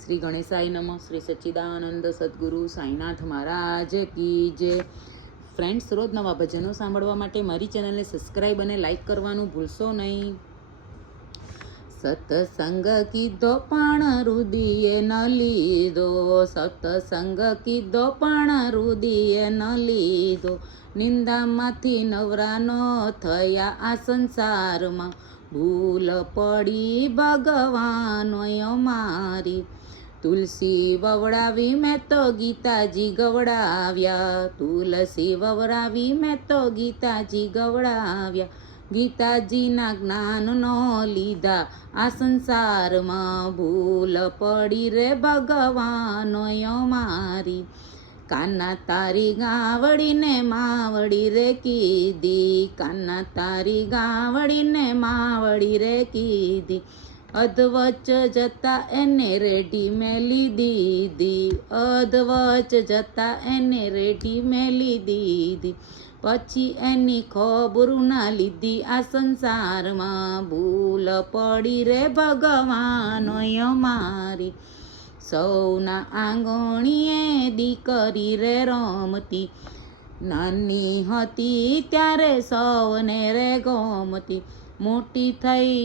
શ્રી ગણેશાય નમઃ. શ્રી સચ્ચિદાનંદ સદગુરુ સાંઈનાથ મહારાજ કી જય. ફ્રેન્ડ્સ, રોજ નવા ભજનો સાંભળવા માટે મારી ચેનલને સબસ્ક્રાઈબ અને લાઈક કરવાનું ભૂલશો નહીં. સત્સંગ કીધો પણ રુદિએ ન લીધો, સત્સંગ કીધો પણ રુદિએ ન લીધો. નિંદામાંથી નવરા ન થયા આ સંસારમાં, ભૂલ પડી ભગવાનોય મારી. તુલસી વવડાવી મેં તો ગીતાજી ગવડાવ્યા, તુલસી વવડાવી મેં તો ગીતાજી ગવડાવ્યા. ગીતાજીના જ્ઞાનનો લીધા આ સંસારમાં, ભૂલ પડી રે ભગવાનોય મારી. કાના તારી ગાવડીને માવડી રે કીધી, કાના તારી ગાવડીને માવડી રે કીધી. અધવચ જતા એને રેઢી મેલી દીધી, અધવચ જતા એને રેઢી મેલી દીધી. પછી એની ખબરું ના લીધી આ સંસારમાં, ભૂલ પડી રે ભગવાનોય મારી. સૌના આંગણીએ દીકરી રે રમતી, નાની હતી ત્યારે સૌને રે ગમતી. મોટી થઈ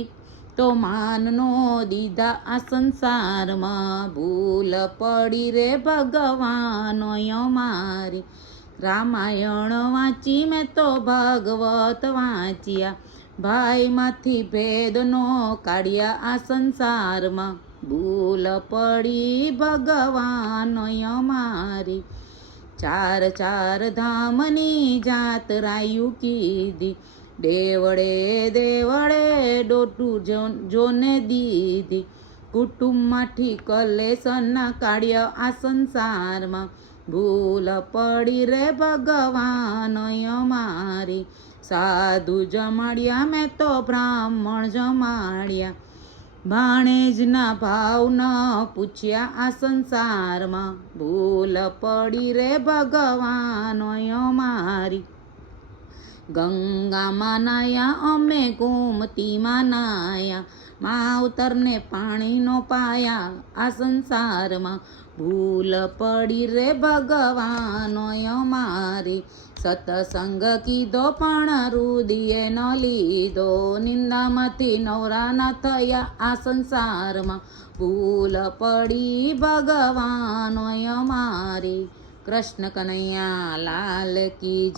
તો માનનો દીધા આ સંસારમાં, ભૂલ પડી રે ભગવાનોય મારી. રામાયણ વાંચી મેં તો ભાગવત વાંચ્યા, ભાઈમાંથી ભેદનો કાઢ્યા આ સંસારમાં, ભૂલ પડી ભગવાનોય મારી. ચાર ચાર ધામની જાતરાયું કીધી, દેવળે દેવળે ડોટું જોને દીધી. કુટુંબમાંથી કલેશના કાઢ્યા આ સંસારમાં, ભૂલ પડી રે ભગવાનોય મારી. સાધુ જમાડ્યા મેં તો બ્રાહ્મણ જમાડ્યા, ભાણેજના ભાવ ન પૂછ્યા આ સંસારમાં, ભૂલ પડી રે ભગવાનોય મારી. ગંગામાં નાયા અમે ગોમતીમાં નાયા, માવતરને પાણી નો પાયા આ સંસારમાં, ભૂલ પડી રે ભગવાનોય મારી. સત્સંગ કીધો પણ રુદિએ ન લીધો, નિંદામાંથી નવરા ના થયા આ સંસારમાં, ભૂલ પડી ભગવાનોય મારી. કૃષ્ણ કનૈયા લાલ કી જય.